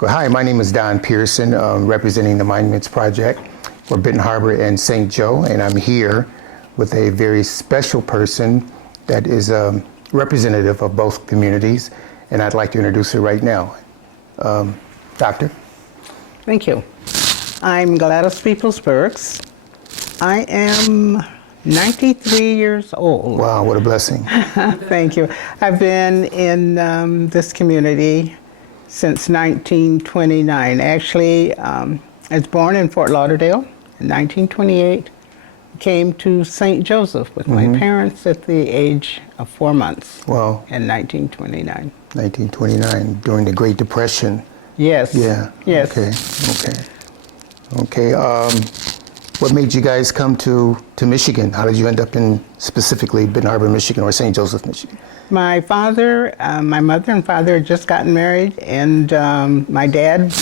Hi, my name is Don Pearson, representing the Monuments Project for Benton Harbor and St. Joe, and I'm here with a very special person that is representative of both communities, and I'd like to introduce her right now. Doctor? Thank you. I'm Gladys Peeples-Burks. I am 93 years old. Wow, what a blessing. Thank you. I've been in this community since 1929. Actually, I was born in Fort Lauderdale in 1928. Came to St. Joseph with my parents at the age of 4 months. Wow. In 1929. 1929, during the Great Depression. Yes. Yeah. Yes. Okay. What made you guys come to Michigan? How did you end up in specifically Benton Harbor, Michigan, or St. Joseph, Michigan? My father, my mother and father had just gotten married, and my dad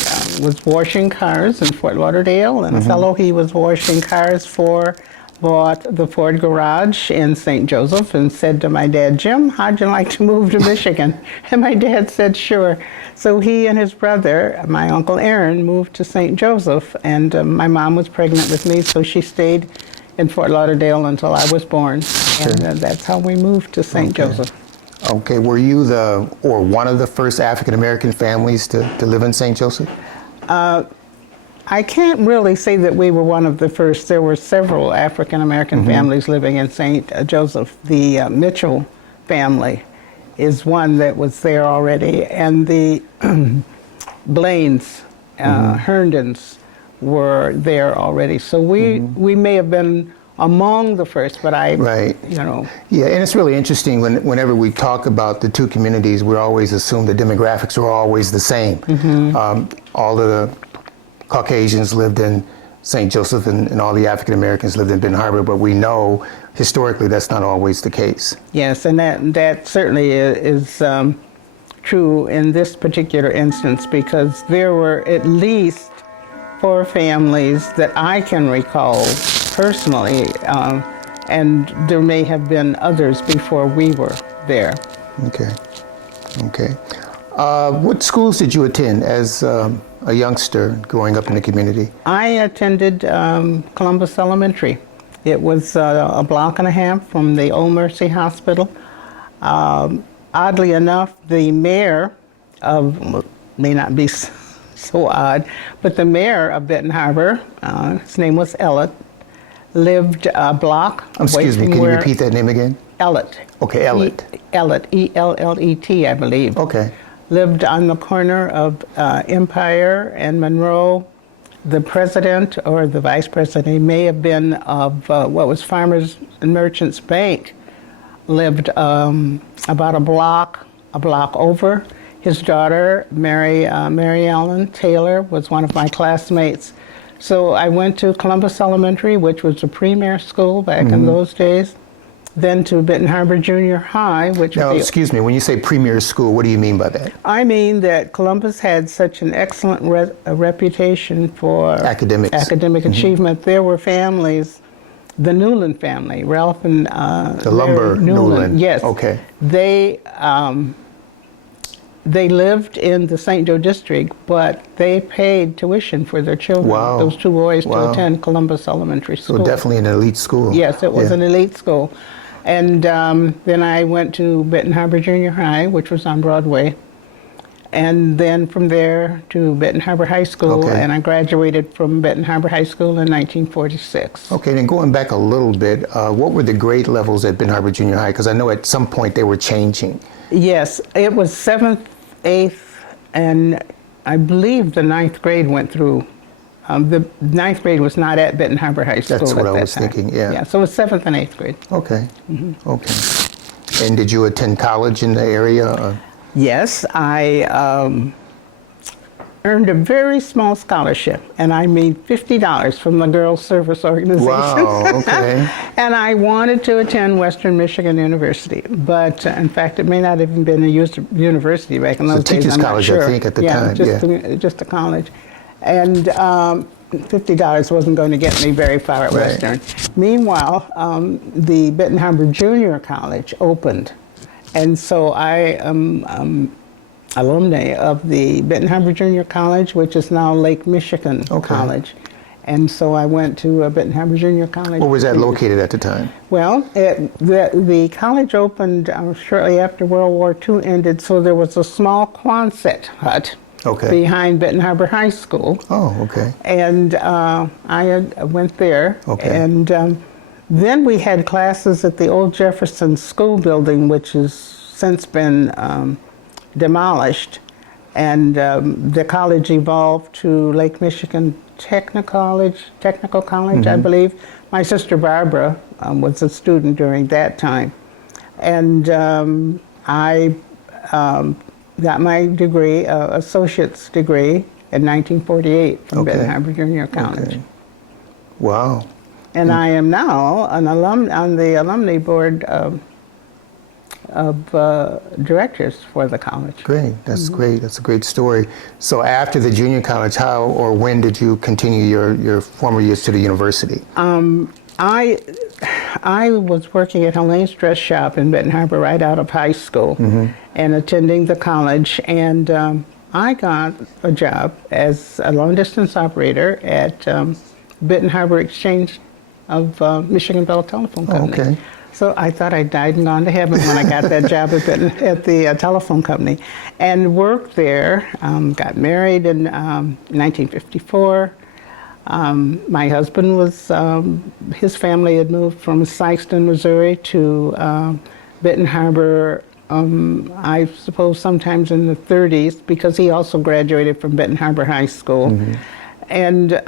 was washing cars in Fort Lauderdale, and a fellow he was washing cars for bought the Ford garage in St. Joseph and said to my dad, "Jim, how'd you like to move to Michigan?" And my dad said, "Sure." So he and his brother, my Uncle Aaron, moved to St. Joseph, and my mom was pregnant with me, so she stayed in Fort Lauderdale until I was born, and that's how we moved to St. Joseph. Okay, were you one of the first African-American families to live in St. Joseph? I can't really say that we were one of the first. There were several African-American families living in St. Joseph. The Mitchell family is one that was there already, and the Blaines, Herndons were there already. So we may have been among the first, but Yeah, and it's really interesting whenever we talk about the two communities, we always assume the demographics are always the same. All of the Caucasians lived in St. Joseph and all the African Americans lived in Benton Harbor, but we know historically that's not always the case. Yes, and that certainly is true in this particular instance, because there were at least 4 families that I can recall personally, and there may have been others before we were there. Okay. What schools did you attend as a youngster growing up in the community? I attended Columbus Elementary. It was a block and a half from the Old Mercy Hospital. Oddly enough, the mayor may not be so odd, but the mayor of Benton Harbor, his name was Ed.S, lived a block away Excuse me, from can you where repeat that name again? Ed.S. Okay, Ed.S. Ed.S, E-L-L-E-T, I believe. Okay. Lived on the corner of Empire and Monroe. The president or the vice president, he may have been of what was Farmers and Merchants Bank, lived about a block over. His daughter, Mary Ellen Taylor, was one of my classmates. So I went to Columbus Elementary, which was a premier school back in those days. Then to Benton Harbor Junior High, which Now, was excuse me, when you say premier school, what do you mean by that? I mean that Columbus had such an excellent reputation for academic achievement. There were families, the Newland family, Ralph and the Lumber Newland. Yes. Okay. They lived in the St. Joe district, but they paid tuition for their children, those 2 boys, to attend Columbus Elementary School. So definitely an elite school. Yes, it was an elite school. And then I went to Benton Harbor Junior High, which was on Broadway. And then from there to Benton Harbor High School, and I graduated from Benton Harbor High School in 1946. Okay, then going back a little bit, what were the grade levels at Benton Harbor Junior High? Because I know at some point they were changing. Yes, it was 7th, 8th, and I believe the 9th grade went through. The 9th grade was not at Benton Harbor High School. That's what I was thinking, yeah. Yeah, so it was 7th and 8th grade. Okay, okay. And did you attend college in the area? Yes, I earned a very small scholarship, and I made $50 from the Girls Service Organization. Wow, okay. And I wanted to attend Western Michigan University, but in fact, it may not have even been a university back in those days. Teachers' college, I'm not sure. I think, at the time. Just a college. And $50 wasn't going to get me very far at Western. Meanwhile, the Benton Harbor Junior College opened, and so I alumni of the Benton Harbor Junior College, which is now Lake Michigan College. And so I went to Benton Harbor Junior College. Where was that located at the time? Well, the college opened shortly after World War II ended, so there was a small Quonset hut behind Benton Harbor High School. Oh, okay. And I went there. Okay. And then we had classes at the old Jefferson School building, which has since been demolished. And the college evolved to Lake Michigan Technical College, I believe. My sister Barbara was a student during that time. And I got my degree, associate's degree, in 1948 from Benton Harbor Junior College. Wow. And I am now an on the alumni board of directors for the college. Great, that's great. That's a great story. So after the junior college, how or when did you continue your former years to the university? I was working at Helene's Dress Shop in Benton Harbor right out of high school and attending the college, and I got a job as a long-distance operator at Benton Harbor Exchange of Michigan Bell Telephone Company. Okay. So I thought I died and gone to heaven when I got that job at the telephone company, and worked there. Got married in 1954. My husband was, his family had moved from Sikeston, Missouri to Benton Harbor, I suppose sometimes in the 30s, because he also graduated from Benton Harbor High School. And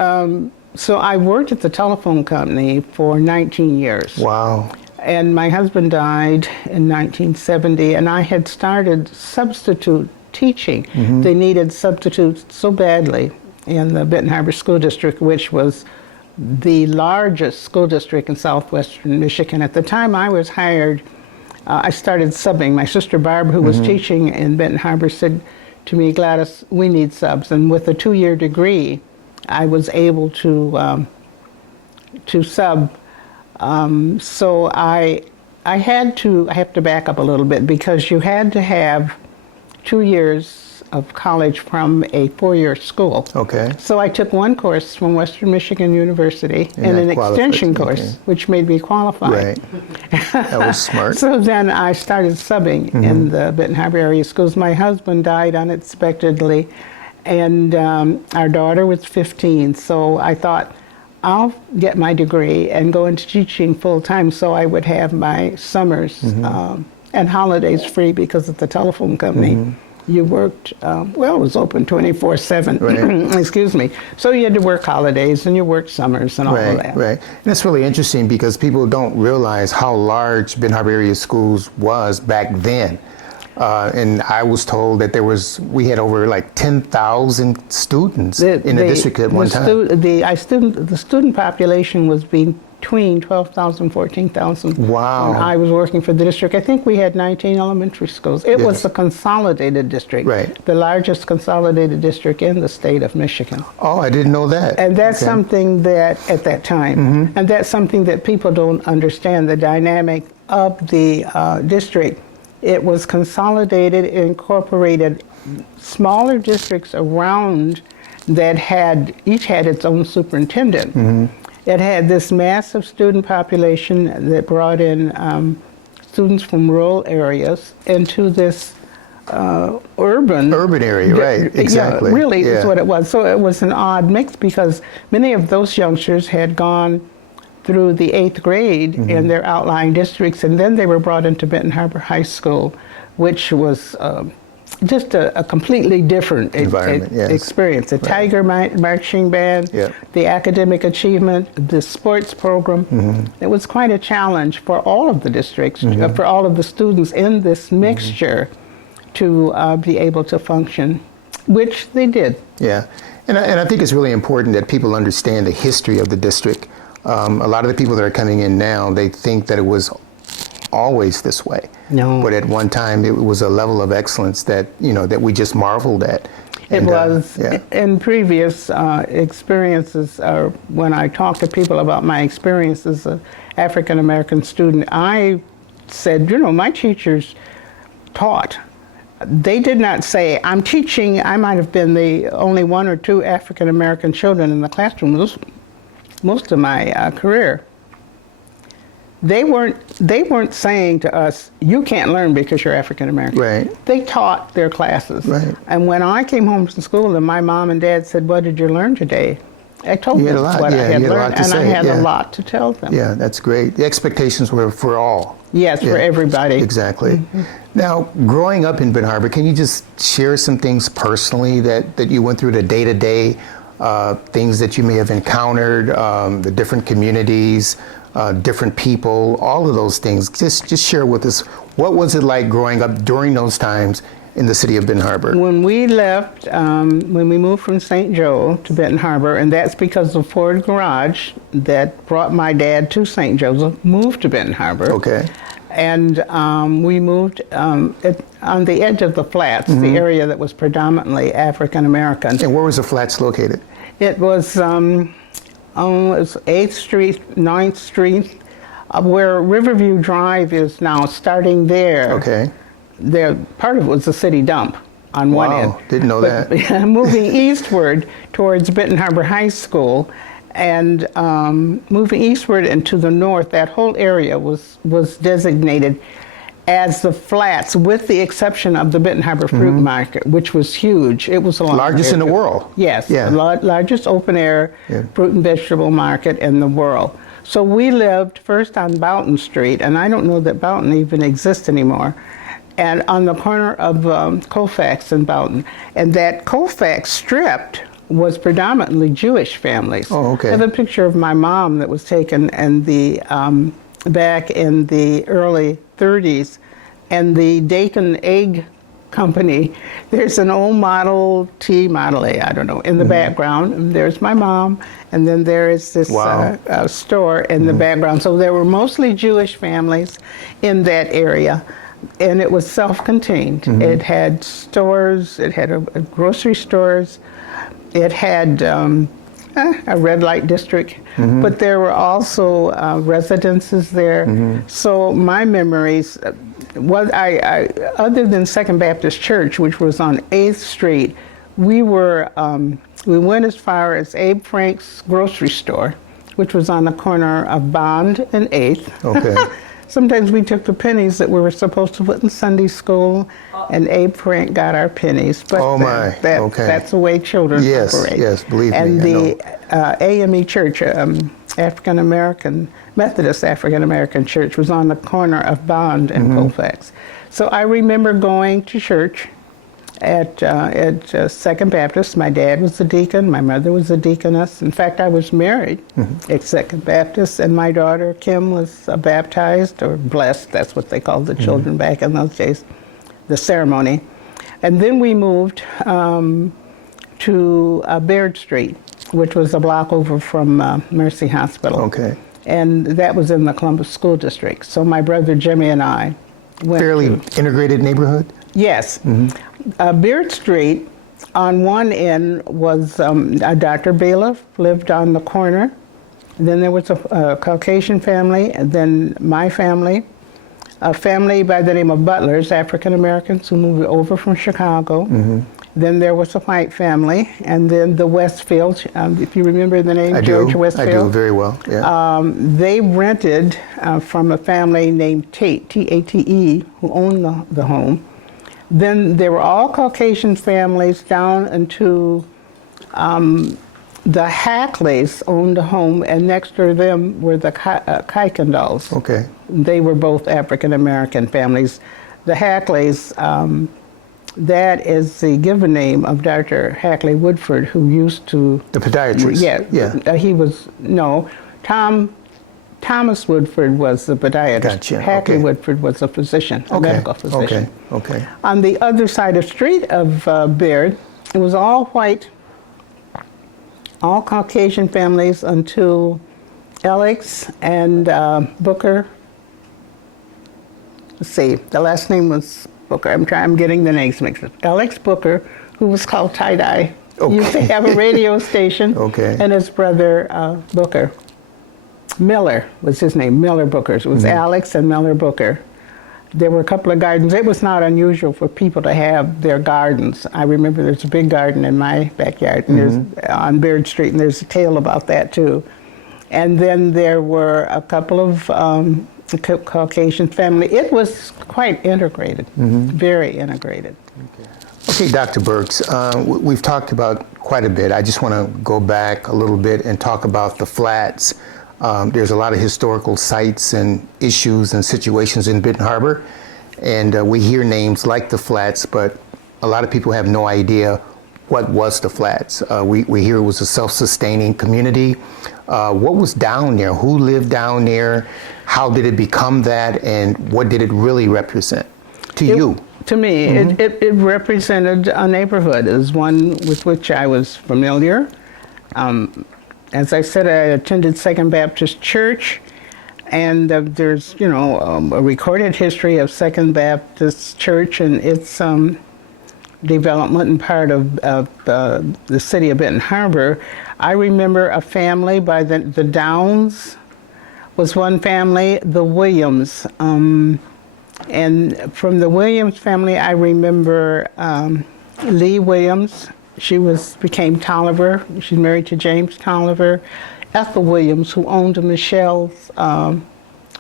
so I worked at the telephone company for 19 years. Wow. And my husband died in 1970, and I had started substitute teaching. They needed substitutes so badly in the Benton Harbor School District, which was the largest school district in southwestern Michigan. At the time I was hired, I started subbing. My sister Barb, who was teaching in Benton Harbor, said to me, "Gladys, we need subs." And with a 2-year degree, I was able to sub. So I have to back up a little bit, because you had to have 2 years of college from a 4-year school. Okay. So I took one course from Western Michigan University and an extension course, which made me qualified. Right. That was smart. So then I started subbing in the Benton Harbor area schools. My husband died unexpectedly, and our daughter was 15. So I thought, I'll get my degree and go into teaching full time, so I would have my summers and holidays free, because at the telephone company, you worked, well, it was open 24/7, excuse me. So you had to work holidays and you worked summers and all of that. Right. And it's really interesting, because people don't realize how large Benton Harbor area schools was back then. And I was told that we had over like 10,000 students in the district at one time. The student population was between 12,000 and 14,000. Wow. When I was working for the district. I think we had 19 elementary schools. It was a consolidated district. Right. The largest consolidated district in the state of Michigan. Oh, I didn't know that. And that's something that, at that time, and that's something that people don't understand, the dynamic of the district. It was consolidated, incorporated smaller districts around that each had its own superintendent. It had this massive student population that brought in students from rural areas into this urban area, right? Exactly. Yeah, really is what it was. So it was an odd mix, because many of those youngsters had gone through the 8th grade in their outlying districts, and then they were brought into Benton Harbor High School, which was just a completely different experience. The Tiger Marching Band, the academic achievement, the sports program. It was quite a challenge for all of the districts, for all of the students in this mixture to be able to function, which they did. Yeah, and I think it's really important that people understand the history of the district. A lot of the people that are coming in now, they think that it was always this way. No. But at one time, it was a level of excellence that, that we just marveled at. It was. In previous experiences, when I talk to people about my experience as an African-American student, I said, my teachers taught they did not say, I'm teaching, I might have been the only one or two African American children in the classroom most of my career. They weren't saying to us, you can't learn because you're African American. Right. They taught their classes. Right. And when I came home from school and my mom and dad said, what did you learn today? I told them what I had learned, and I had a lot to tell them. Yeah, that's great. The expectations were for all. Yes, for everybody. Exactly. Now, growing up in Benton Harbor, can you just share some things personally that you went through, the day-to-day things that you may have encountered, the different communities, different people, all of those things? Just share with us, what was it like growing up during those times in the city of Benton Harbor? When we left, when we moved from St. Joe to Benton Harbor, and that's because the Ford garage that brought my dad to St. Joseph moved to Benton Harbor. Okay. And we moved on the edge of the flats, the area that was predominantly African American. And where was the flats located? It was, it was 8th Street, 9th Street, where Riverview Drive is now, starting there. Okay. There, part of it was a city dump on one end. Wow, didn't know that. Moving eastward towards Benton Harbor High School, and moving eastward and to the north, that whole area was designated as the flats, with the exception of the Benton Harbor Fruit Market, which was huge. It was the largest in the world. Yes, Yeah. the largest open air fruit and vegetable market in the world. So we lived first on Boughton Street, and I don't know that Boughton even exists anymore, and on the corner of Colfax and Boughton. And that Colfax strip was predominantly Jewish families. Oh, okay. I have a picture of my mom that was taken in the back in the early 30s, and the Dakin Egg Company. There's an old Model T, Model A, I don't know, in the background. And there's my mom, and then there is this store in the background. So there were mostly Jewish families in that area. And it was self-contained. It had stores, it had grocery stores, it had a red light district, but there were also residences there. So my memories, other than Second Baptist Church, which was on 8th Street, we went as far as Abe Frank's grocery store, which was on the corner of Bond and 8th. Okay. Sometimes we took the pennies that we were supposed to put in Sunday school, and Abe Frank got our pennies. But that's the way children operate. Yes, believe me. And the AME Church, African American, Methodist African American Church, was on the corner of Bond and Colfax. So I remember going to church at Second Baptist. My dad was a deacon, my mother was a deaconess. In fact, I was married at Second Baptist, and my daughter Kim was baptized, or blessed, that's what they called the children back in those days, the ceremony. And then we moved to Baird Street, which was a block over from Mercy Hospital. Okay. And that was in the Columbus School District. So my brother Jimmy and I went Fairly integrated neighborhood? Yes. Beard Street, on one end was a Dr. Bailiff, lived on the corner. Then there was a Caucasian family, and then my family, a family by the name of Butlers, African Americans who moved over from Chicago. Then there was a white family, and then the Westfields, if you remember the name, George Westfield. I do, very well, yeah. They rented from a family named Tate, T-A-T-E, who owned the home. Then there were all Caucasian families down into the Hackleys owned a home, and next to them were the Kuykendalls. Okay. They were both African American families. The Hackleys, that is the given name of Dr. Hackley Woodford, who used to... The podiatrist? Yeah. He was, no, Thomas Woodford was the podiatrist. Gotcha. Hackley Woodford was a physician, a medical physician. Okay. On the other side of the street of Baird, it was all white, all Caucasian families until Alex and Booker. Let's see, the last name was Booker. I'm getting the names mixed up. Alex Booker, who was called Tie-Dye. Used to have a radio station. And his brother Booker. Miller was his name, Miller Booker. It was Alex and Miller Booker. There were a couple of gardens. It was not unusual for people to have their gardens. I remember there's a big garden in my backyard, and there's on Beard Street, and there's a tale about that too. And then there were a couple of Caucasian family. It was quite integrated, very integrated. Okay, Dr. Burks, we've talked about quite a bit. I just want to go back a little bit and talk about the flats. There's a lot of historical sites and issues and situations in Benton Harbor, and we hear names like the flats, but a lot of people have no idea what was the flats. We hear it was a self-sustaining community. What was down there? Who lived down there? How did it become that? And what did it really represent to you? To me, it represented a neighborhood. It was one with which I was familiar. As I said, I attended Second Baptist Church, and there's, a recorded history of Second Baptist Church and its development and part of the city of Benton Harbor. I remember a family by the Downs was one family, the Williams. And from the Williams family, I remember Lee Williams. She became Tolliver. She's married to James Tolliver. Ethel Williams, who owned a Michelle's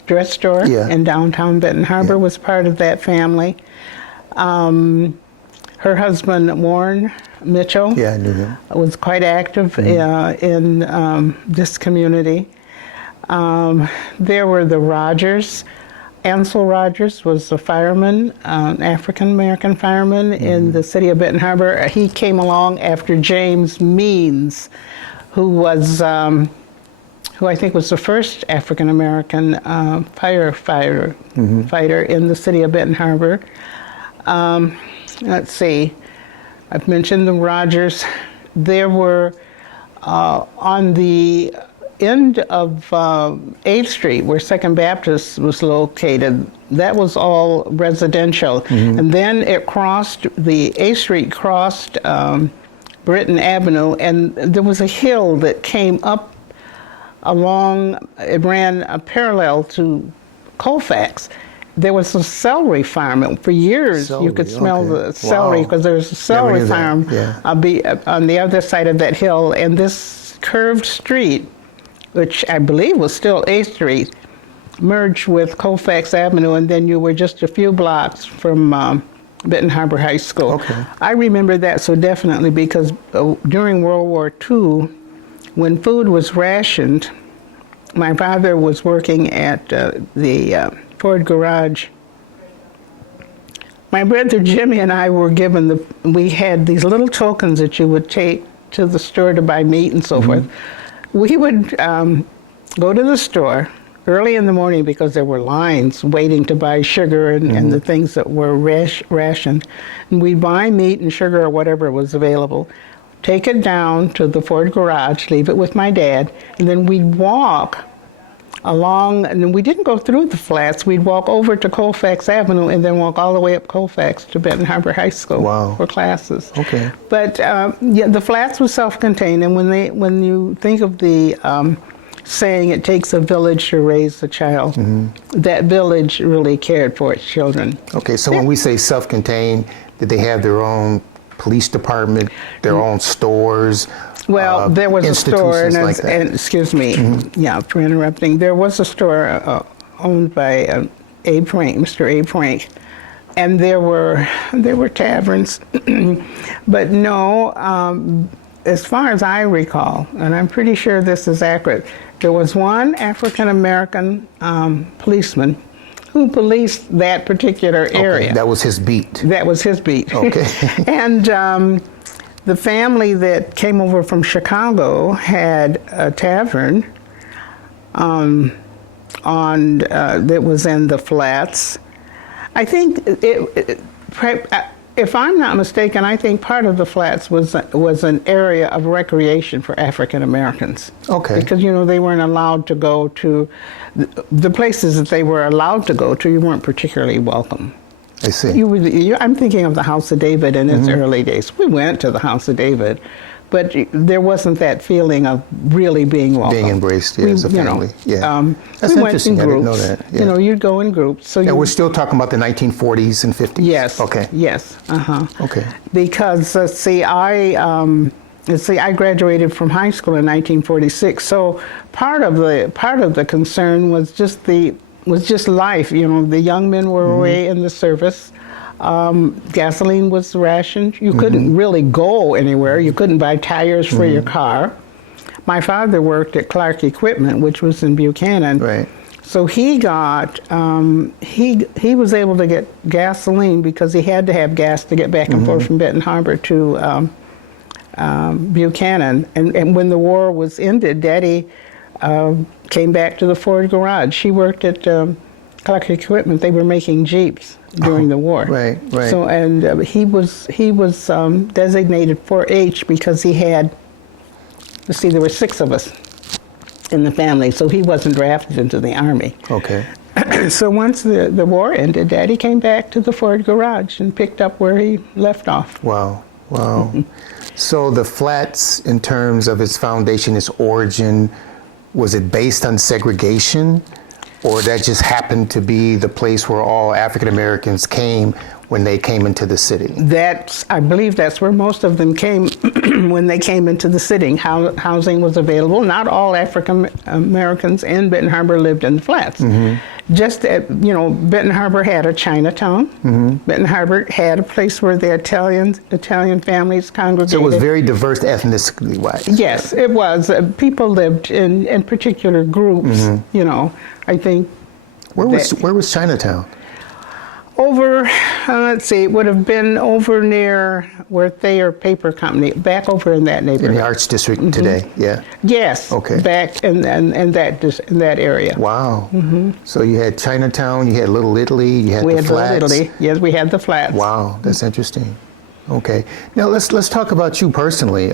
dress store in downtown Benton Harbor, was part of that family. Her husband, Warren Mitchell, I knew him. Was quite active in this community. There were the Rogers. Ansel Rogers was a fireman, an African-American fireman in the city of Benton Harbor. He came along after James Means, who I think was the first African-American fighter in the city of Benton Harbor. Let's see, I've mentioned the Rogers. There were on the end of 8th Street, where Second Baptist was located, that was all residential. And then it crossed, the 8th Street crossed Britton Avenue, and there was a hill that came up along, it ran parallel to Colfax. There was a celery farm. For years, you could smell the celery, because there was a celery farm on the other side of that hill. And this curved street, which I believe was still 8th Street, merged with Colfax Avenue, and then you were just a few blocks from Benton Harbor High School. Okay. I remember that so definitely because during World War II, when food was rationed, my father was working at the Ford garage. My brother Jimmy and I were given we had these little tokens that you would take to the store to buy meat and so forth. We would go to the store early in the morning because there were lines waiting to buy sugar and the things that were rationed. And we'd buy meat and sugar or whatever was available, take it down to the Ford garage, leave it with my dad, and then we'd walk along, and we didn't go through the flats. We'd walk over to Colfax Avenue and then walk all the way up Colfax to Benton Harbor High School for classes. Okay. But the flats were self-contained, and when you think of the saying, "It takes a village to raise a child," that village really cared for its children. Okay, so when we say self-contained, did they have their own police department, their own stores? Well, there was a store, and excuse me, for interrupting. There was a store owned by Abe Frank, Mr. Abe Frank, and there were taverns, but no. As far as I recall, and I'm pretty sure this is accurate, there was one African American policeman who policed that particular area. Okay, that was his beat. That was his beat. Okay, and. The family that came over from Chicago had a tavern that was in the flats. I think if I'm not mistaken, I think part of the flats was an area of recreation for African Americans. Okay. Because they weren't allowed to go to the places that they were allowed to go to. You weren't particularly welcome. I see. I'm thinking of the House of David in its early days. We went to the House of David, but there wasn't that feeling of really being welcome. Being embraced, yeah, as a family. That's we interesting. Went in groups. I didn't know that. Yeah. You'd go in groups. So we're still talking about the 1940s and 50s. Yes. Okay. Yes. Okay. Because I graduated from high school in 1946. So part of the concern was just life. The young men were away in the service. Gasoline was rationed. You couldn't really go anywhere. You couldn't buy tires for your car. My father worked at Clark Equipment, which was in Buchanan. Right. So he got he was able to get gasoline because he had to have gas to get back and forth from Benton Harbor to Buchanan. And when the war was ended, Daddy came back to the Ford garage. He worked at Clark Equipment. They were making Jeeps during the war. Right. So he was designated 4H because he had. There were 6 of us in the family, so he wasn't drafted into the Army. Okay. So once the war ended, Daddy came back to the Ford garage and picked up where he left off. Wow. So the Flats, in terms of its foundation, its origin, was it based on segregation, or that just happened to be the place where all African Americans came when they came into the city? I believe that's where most of them came when they came into the city. Housing was available. Not all African Americans in Benton Harbor lived in the Flats. Just Benton Harbor had a Chinatown. Benton Harbor had a place where the Italian families congregated. So it was very diverse ethnically wise. Yes, it was. People lived in particular groups. I think. Where was Chinatown? Over, it would have been over near where Thayer Paper Company, back over in that neighborhood. In the Arts District today, yeah. Yes. Okay. Back in that area. Wow. So you had Chinatown, you had Little Italy, you had the Flats. We had Little Italy. Yes, we had the Flats. Wow, that's interesting. Okay. Now let's talk about you personally.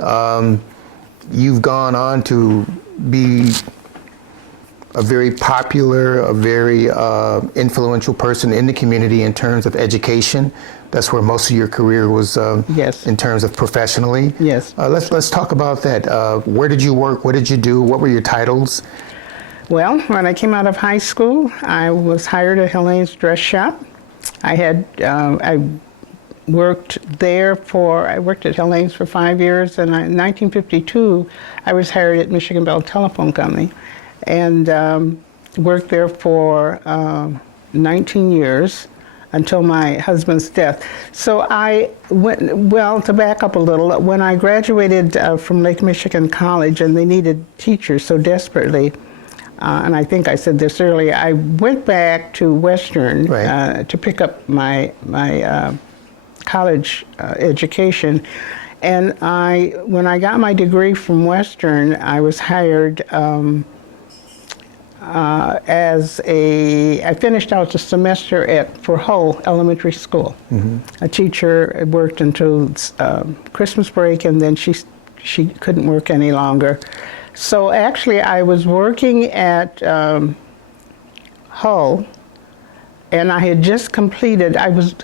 You've gone on to be a very popular, a very influential person in the community in terms of education. That's where most of your career was. Yes. In terms of professionally. Yes. Let's talk about that. Where did you work? What did you do? What were your titles? Well, when I came out of high school, I was hired at Helene's Dress Shop. I worked at Helene's for 5 years, and in 1952, I was hired at Michigan Bell Telephone Company, and worked there for 19 years until my husband's death. So to back up a little, when I graduated from Lake Michigan College and they needed teachers so desperately, and I think I said this earlier, I went back to Western to pick up my college education. And when I got my degree from Western, I was hired I finished out the semester for Hull Elementary School. A teacher worked until Christmas break, and then she couldn't work any longer. So actually, I was working at Hull, and I had just completed. I was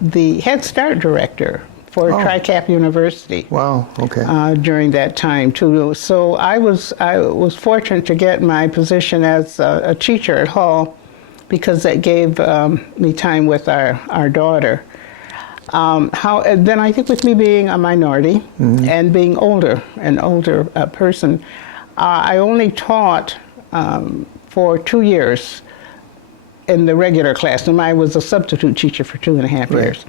the Head Start director for Tri-Cap University. Wow. Okay. During that time too. So I was fortunate to get my position as a teacher at Hull, because that gave me time with our daughter. Then I think with me being a minority and being an older person, I only taught for 2 years in the regular class, and I was a substitute teacher for 2.5 years.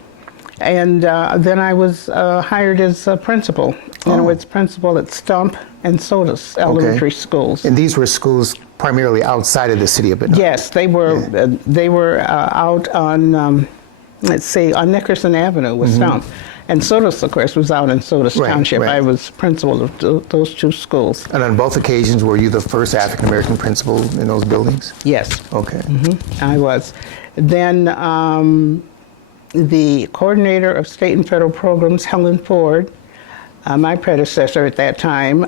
And then I was hired as a principal. It's principal at Stump and Sodas elementary schools. And these were schools primarily outside of the city of Benton Harbor? Yes, they were. They were out on, on Nickerson Avenue with Stump. And Sodas, of course, was out in Sodas Township. I was principal of those 2 schools. And on both occasions, were you the first African American principal in those buildings? Yes. Okay. I was. Then the coordinator of state and federal programs, Helen Ford, my predecessor at that time,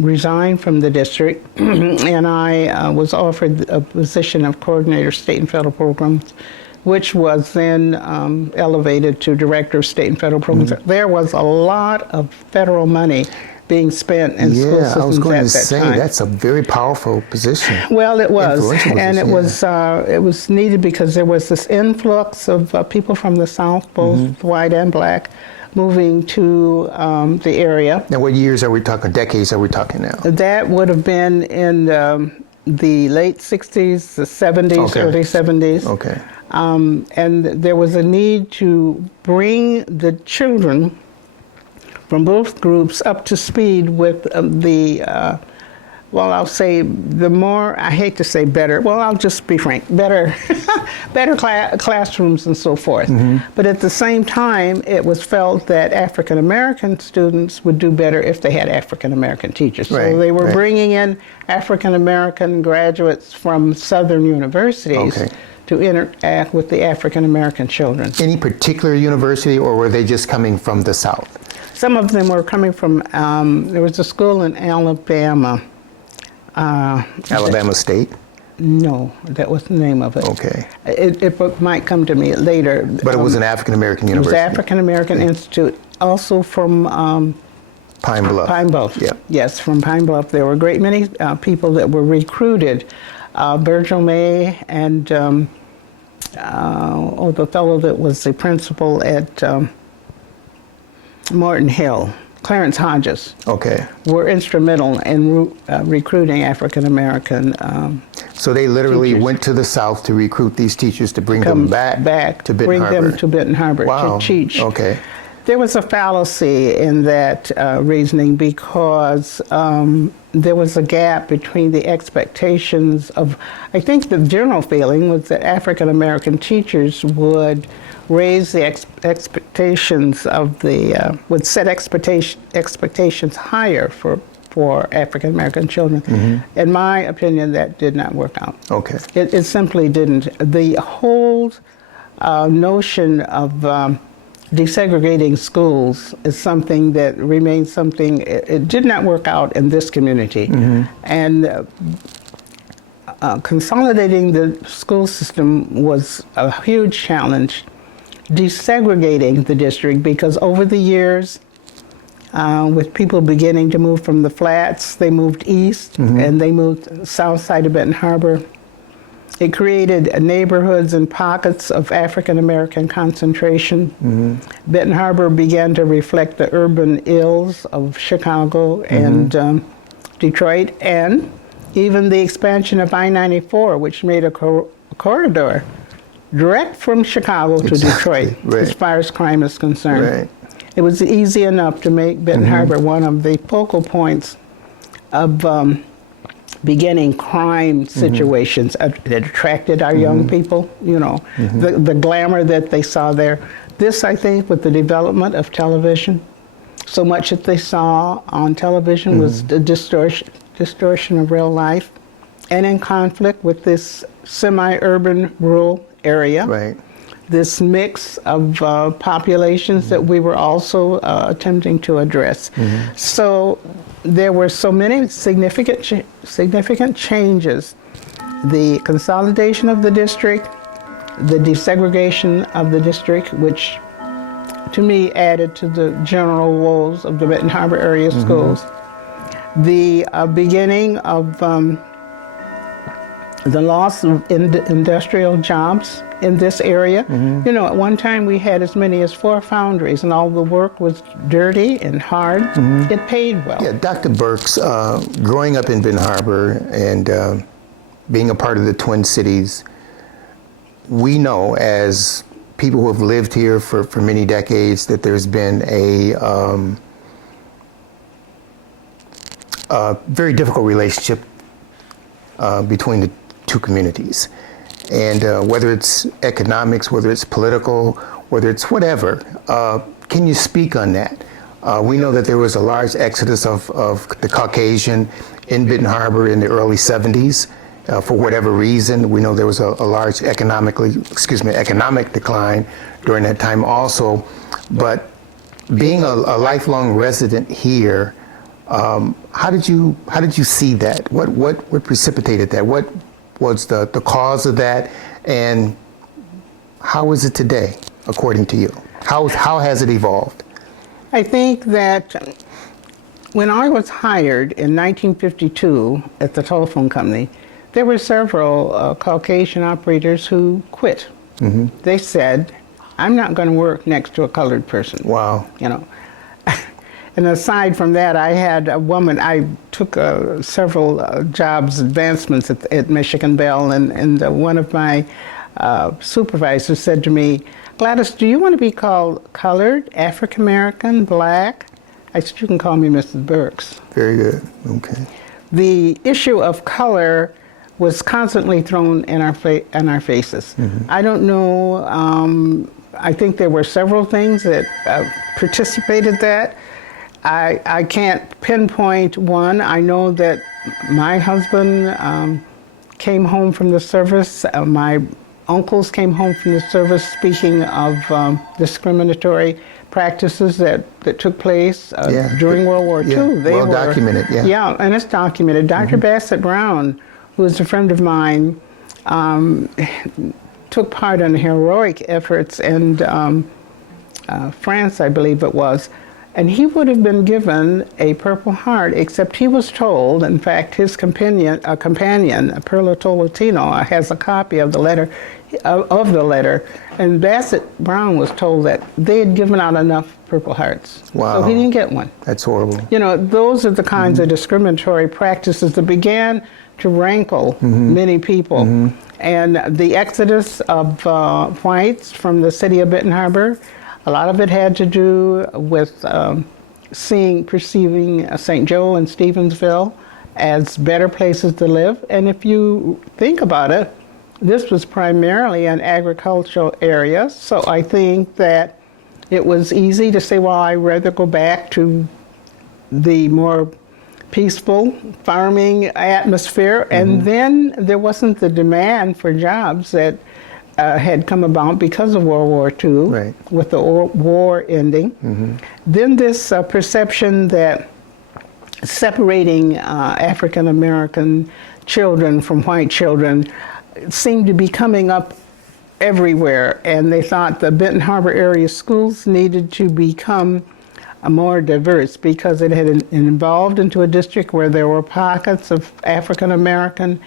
resigned from the district, and I was offered a position of coordinator state and federal programs which was then elevated to Director of State and Federal Programs. There was a lot of federal money being spent in school systems I was going at to that say time. that's a very powerful position. Well, it was, and it position, it was needed because there was this influx of people from the South, both white and black, moving to the area. Now, what years are we talking? Decades are we talking now? That would have been in the late 60s, the 70s, early 70s. Okay. And there was a need to bring the children from both groups up to speed with well, I'll say the more, I hate to say better, well, I'll just be frank, better classrooms and so forth. But at the same time, it was felt that African American students would do better if they had African American teachers. So they were bringing in African American graduates from Southern universities to interact with the African American children. Any particular university, or were they just coming from the South? Some of them were coming from, there was a school in Alabama. Alabama State? No, that was the name of it. Okay. It might come to me later. But it was an African American university? It was African American Institute, also from Pine Bluff. Pine Bluff. Yeah. Yes, from Pine Bluff. There were a great many people that were recruited. Virgil May and the fellow that was the principal at Morton Hill, Clarence Hodges, were instrumental in recruiting African American. So they literally teachers. went to the South to recruit these teachers to bring them back to Benton Harbor. Bring them to Benton Harbor to teach. Okay. There was a fallacy in that reasoning because there was a gap between the expectations of, I think the general feeling was that African American teachers would raise the expectations of the, would set expectations higher for African American children. In my opinion, that did not work out. Okay. It simply didn't. The whole notion of desegregating schools is something that remains something, it did not work out in this community. And consolidating the school system was a huge challenge. Desegregating the district, because over the years, with people beginning to move from the flats, they moved east and they moved south side of Benton Harbor. It created neighborhoods and pockets of African American concentration. Benton Harbor began to reflect the urban ills of Chicago and Detroit, and even the expansion of I-94, which made a corridor direct from Chicago to Detroit, as far as crime is concerned. It was easy enough to make Benton Harbor one of the focal points of beginning crime situations that attracted our young people, you know, the glamour that they saw there. This, I think, with the development of television, so much that they saw on television was the distortion of real life, and in conflict with this semi-urban rural area. This mix of populations that we were also attempting to address. So there were so many significant changes. The consolidation of the district, the desegregation of the district, which to me added to the general woes of the Benton Harbor area schools. The beginning of the loss of industrial jobs in this area. You know, at one time we had as many as 4 foundries, and all the work was dirty and hard. It paid well. Yeah, Dr. Burks, growing up in Benton Harbor and being a part of the Twin Cities, we know as people who have lived here for many decades that there's been a very difficult relationship between the two communities. And whether it's economics, whether it's political, whether it's whatever, can you speak on that? We know that there was a large exodus of the Caucasian in Benton Harbor in the early 70s. For whatever reason, we know there was a large economic decline during that time also. But being a lifelong resident here, how did you see that? What precipitated that? What was the cause of that? And How is it today, according to you? How has it evolved? I think that when I was hired in 1952 at the telephone company, there were several Caucasian operators who quit. They said, I'm not going to work next to a colored person. Wow. You know. And aside from that, I had a woman, I took several jobs, advancements at Michigan Bell, and one of my supervisors said to me, Gladys, do you want to be called colored, African American, black? I said, you can call me Mrs. Burks. Very good. Okay. The issue of color was constantly thrown in our faces. I don't know, I think there were several things that participated that. I can't pinpoint one. I know that my husband came home from the service. My uncles came home from the service, speaking of discriminatory practices that took place during World War II. They were documented, Yeah, and it's documented. Dr. Bassett Brown, who is a friend of mine, took part in heroic efforts in France, I believe it was, and he would have been given a Purple Heart, except he was told, in fact, his companion, Perla Tolentino, has a copy of the letter, and Bassett Brown was told that they had given out enough Purple Hearts. Wow. So he didn't get one. That's horrible. You know, those are the kinds of discriminatory practices that began to rankle many people. And the exodus of whites from the city of Benton Harbor, a lot of it had to do with perceiving St. Joe and Stevensville as better places to live. And if you think about it, this was primarily an agricultural area. So I think that it was easy to say, well, I'd rather go back to the more peaceful farming atmosphere. And then there wasn't the demand for jobs that had come about because of World War II, with the war ending. Then this perception that separating African American children from white children seemed to be coming up everywhere, and they thought the Benton Harbor area schools needed to become more diverse because it had evolved into a district where there were pockets of African American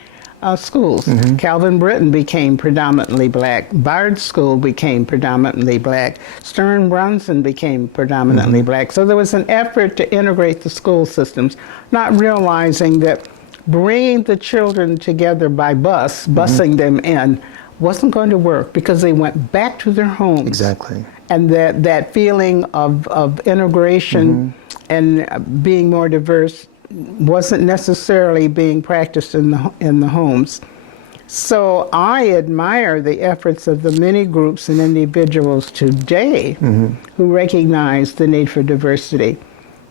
schools. Calvin Britton became predominantly black. Bard School became predominantly black. Stern Brunson became predominantly black. So there was an effort to integrate the school systems, not realizing that bringing the children together by busing them in, wasn't going to work because they went back to their homes. Exactly. And that feeling of integration and being more diverse wasn't necessarily being practiced in the homes. So I admire the efforts of the many groups and individuals today who recognize the need for diversity.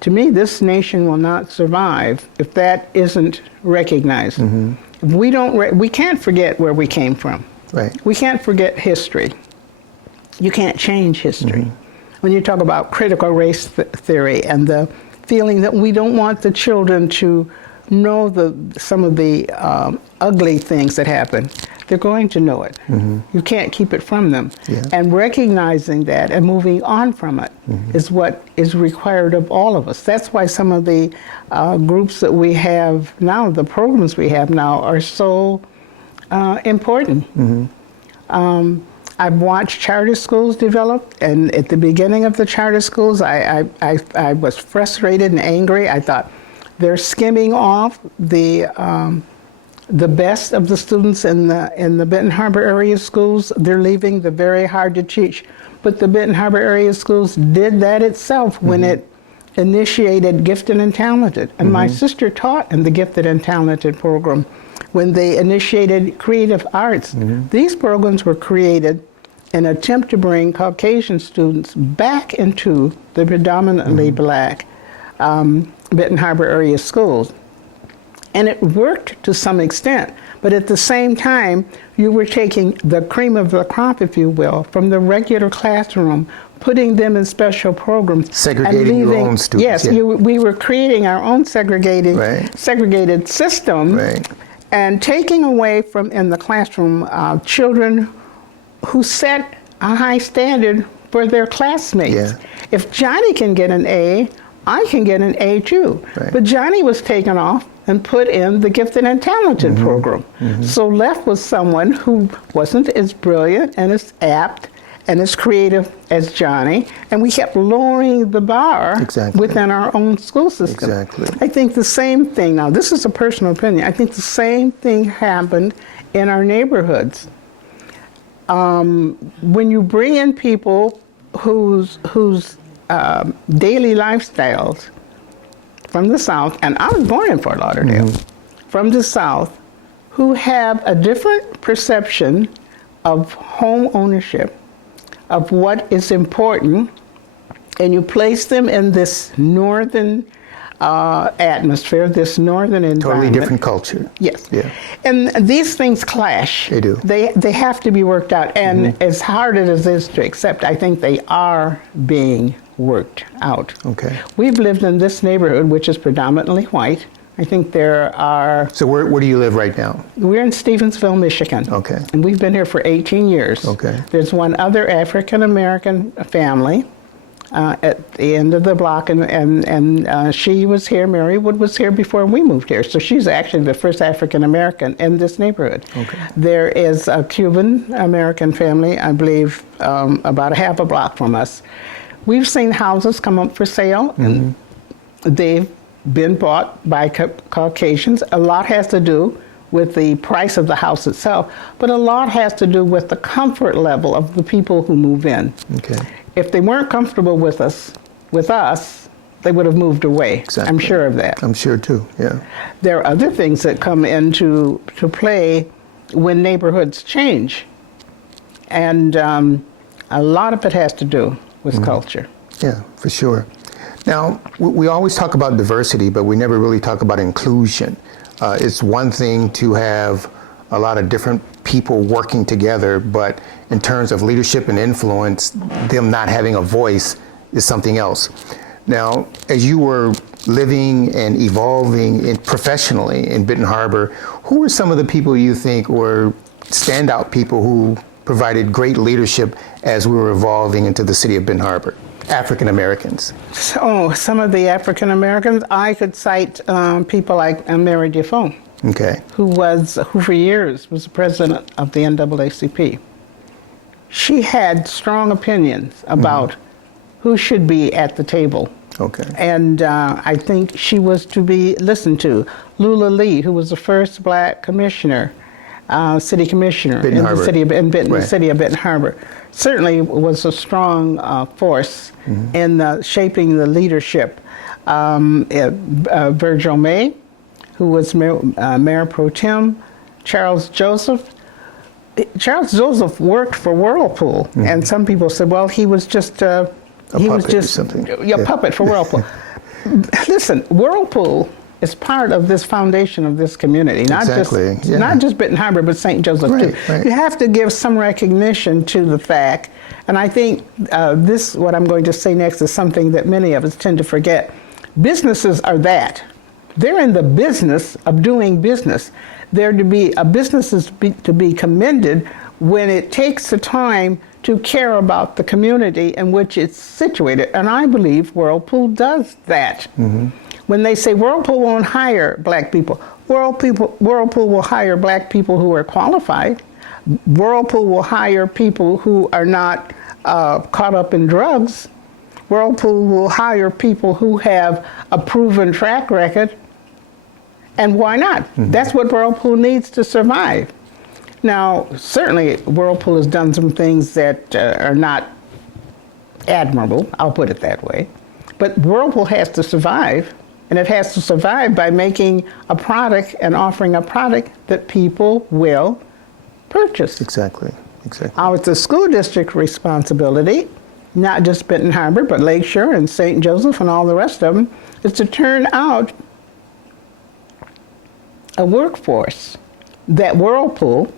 To me, this nation will not survive if that isn't recognized. We can't forget where we came from. Right. We can't forget history. You can't change history. When you talk about critical race theory and the feeling that we don't want the children to know some of the ugly things that happen, they're going to know it. You can't keep it from them. And recognizing that and moving on from it is what is required of all of us. That's why some of the groups that we have now, the programs we have now, are so important. I've watched charter schools develop, and at the beginning of the charter schools, I was frustrated and angry. I thought they're skimming off the best of the students in the Benton Harbor area schools. They're leaving the very hard to teach. But the Benton Harbor area schools did that itself when it initiated Gifted and Talented. And my sister taught in the Gifted and Talented program when they initiated creative arts. These programs were created in an attempt to bring Caucasian students back into the predominantly black Benton Harbor area schools. And it worked to some extent, but at the same time, you were taking the cream of the crop, if you will, from the regular classroom, putting them in special programs. Segregating your own students. Yes, we were creating our own segregated system and taking away from in the classroom children who set a high standard for their classmates. Yeah. If Johnny can get an A, I can get an A too. Right. But Johnny was taken off and put in the gifted and talented program. So left was someone who wasn't as brilliant and as apt and as creative as Johnny, and we kept lowering the bar Exactly. within our own school system. Exactly. I think the same thing, now this is a personal opinion, I think the same thing happened in our neighborhoods. When you bring in people whose daily lifestyles from the South, and I was born in Fort Lauderdale, from the South, who have a different perception of home ownership, of what is important, and you place them in this northern atmosphere, this northern environment. Totally different culture. Yes. Yeah. And these things clash. They do. They have to be worked out. And as hard as it is to accept, I think they are being worked out. Okay. We've lived in this neighborhood, which is predominantly white. I think there are, So where do you live right now? we're in Stevensville, Michigan. Okay. And we've been here for 18 years. Okay. There's one other African-American family at the end of the block, and she was here, Mary Wood was here before we moved here. So she's actually the first African-American in this neighborhood. Okay. There is a Cuban-American family, I believe, about a half a block from us. We've seen houses come up for sale, and they've been bought by Caucasians. A lot has to do with the price of the house itself, but a lot has to do with the comfort level of the people who move in. Okay. If they weren't comfortable with us, they would have moved away. Exactly. I'm sure of that. I'm sure too, yeah. There are other things that come into play when neighborhoods change. And a lot of it has to do with culture. Yeah, for sure. Now, we always talk about diversity, but we never really talk about inclusion. It's one thing to have a lot of different people working together, but in terms of leadership and influence, them not having a voice is something else. Now, as you were living and evolving professionally in Benton Harbor, who were some of the people you think were standout people who provided great leadership as we were evolving into the city of Benton Harbor? African Americans. So some of the African Americans, I could cite people like Mary Defoe, Okay. who for years was the president of the NAACP. She had strong opinions about who should be at the table. Okay. And I think she was to be listened to. Lula Lee, who was the first black commissioner, city commissioner Benton in Harbor. the city of Benton, Right. the city of Benton Harbor, certainly was a strong force in shaping the leadership. Virgil May, who was Mayor Pro Tem, Charles Joseph. Charles Joseph worked for Whirlpool, and some people said, well, he was just a puppet or something. A puppet for Whirlpool. Listen, Whirlpool is part of this foundation of this community, not Exactly, just yeah. not just Benton Harbor, but St. Joseph too. Right. You have to give some recognition to the fact, and I think what I'm going to say next is something that many of us tend to forget. Businesses are that. They're in the business of doing business. They're to be businesses to be commended when it takes the time to care about the community in which it's situated, and I believe Whirlpool does that. When they say Whirlpool won't hire black people, Whirlpool will hire black people who are qualified. Whirlpool will hire people who are not caught up in drugs. Whirlpool will hire people who have a proven track record. And why not? That's what Whirlpool needs to survive. Now, certainly Whirlpool has done some things that are not admirable, I'll put it that way. But Whirlpool has to survive, and it has to survive by making a product and offering a product that people will purchase. Exactly. Now, it's the school district responsibility, not just Benton Harbor, but Lakeshore and St. Joseph and all the rest of them, is to turn out a workforce that Whirlpool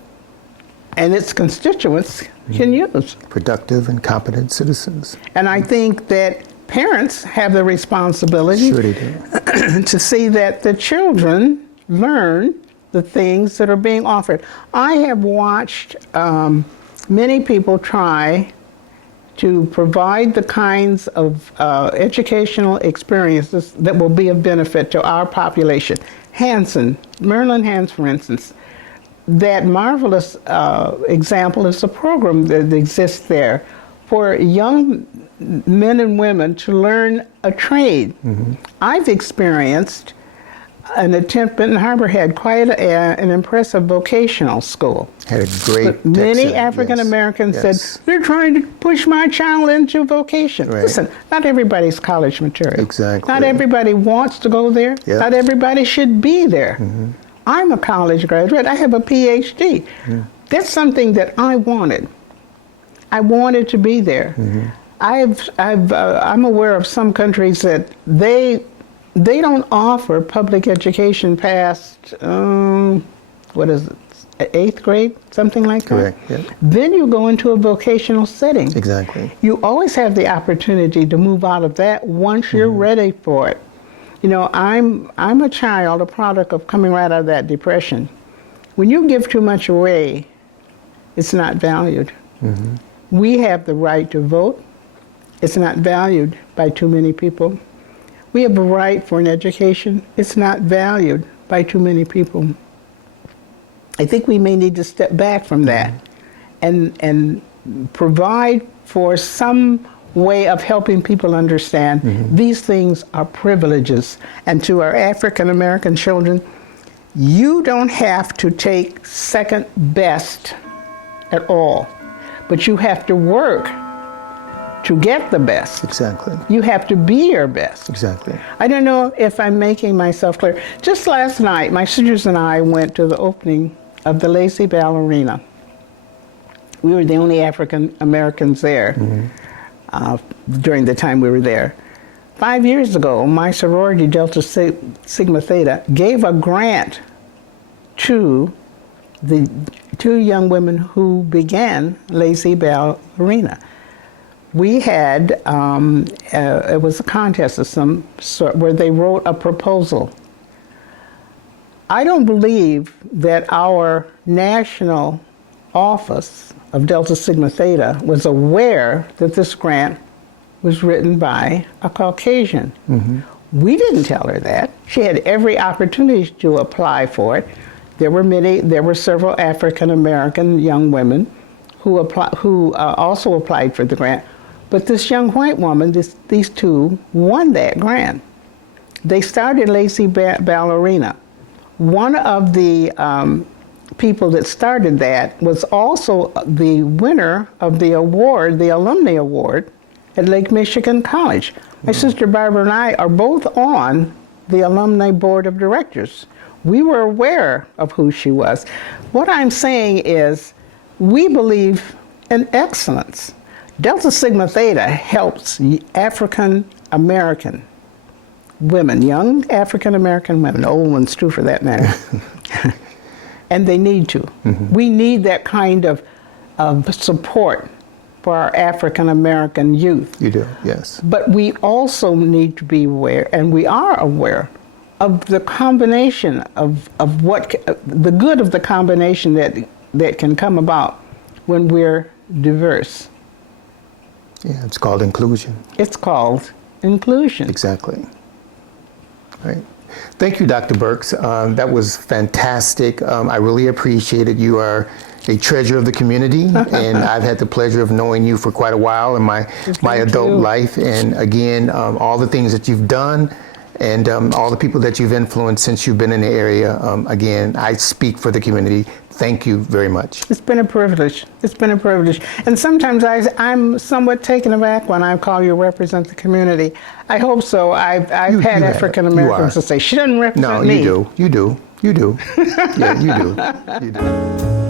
and its constituents can use. Productive and competent citizens. And I think that parents have the responsibility Sure they do. to see that the children learn the things that are being offered. I have watched many people try to provide the kinds of educational experiences that will be of benefit to our population. Maryland Hands, for instance, that marvelous example is a program that exists there for young men and women to learn a trade. I've experienced an attempt. Benton Harbor had quite an impressive vocational school. Had a great. But many African Americans said, they're trying to push my child into vocation. Right. Listen, not everybody's college material. Exactly. Not everybody wants to go there. Yep. Not everybody should be there. I'm a college graduate. I have a Ph.D. That's something that I wanted. I wanted to be there. I'm aware of some countries that they don't offer public education past, what is it, 8th grade, something like that? Correct, yeah. Then you go into a vocational setting. Exactly. You always have the opportunity to move out of that once you're ready for it. You know, I'm a child, a product of coming right out of that depression. When you give too much away, it's not valued. We have the right to vote. It's not valued by too many people. We have a right for an education. It's not valued by too many people. I think we may need to step back from that and provide for some way of helping people understand these things are privileges. And to our African American children, you don't have to take second best at all, but you have to work to get the best. Exactly. You have to be your best. Exactly. I don't know if I'm making myself clear. Just last night, my sisters and I went to the opening of the Lazy Ballerina. We were the only African Americans there during the time we were there. 5 years ago, my sorority, Delta Sigma Theta, gave a grant to the 2 young women who began Lazy Ballerina. We had, it was a contest of some sort where they wrote a proposal. I don't believe that our national office of Delta Sigma Theta was aware that this grant was written by a Caucasian. We didn't tell her that. She had every opportunity to apply for it. There were several African American young women who also applied for the grant. But this young white woman, these 2, won that grant. They started Lazy Ballerina. One of the people that started that was also the winner of the award, the Alumni Award, at Lake Michigan College. My sister Barbara and I are both on the Alumni Board of Directors. We were aware of who she was. What I'm saying is, we believe in excellence. Delta Sigma Theta helps African American women, young African American women, old ones too for that matter, and they need to. We need that kind of support for our African American youth. You do, yes. But we also need to be aware, and we are aware, of the combination of the good of the combination that can come about when we're diverse. Yeah, it's called inclusion. It's called inclusion. Exactly. Right. Thank you, Dr. Burks. That was fantastic. I really appreciate it. You are a treasure of the community, and I've had the pleasure of knowing you for quite a while in my adult life. And again, all the things that you've done and all the people that you've influenced since you've been in the area. Again, I speak for the community. Thank you very much. It's been a privilege. It's been a privilege. And sometimes I'm somewhat taken aback when I call you represent the community. I hope so. I've had African Americans to say, she doesn't represent me. No, you do. You do. You do. Yeah, you do. You do.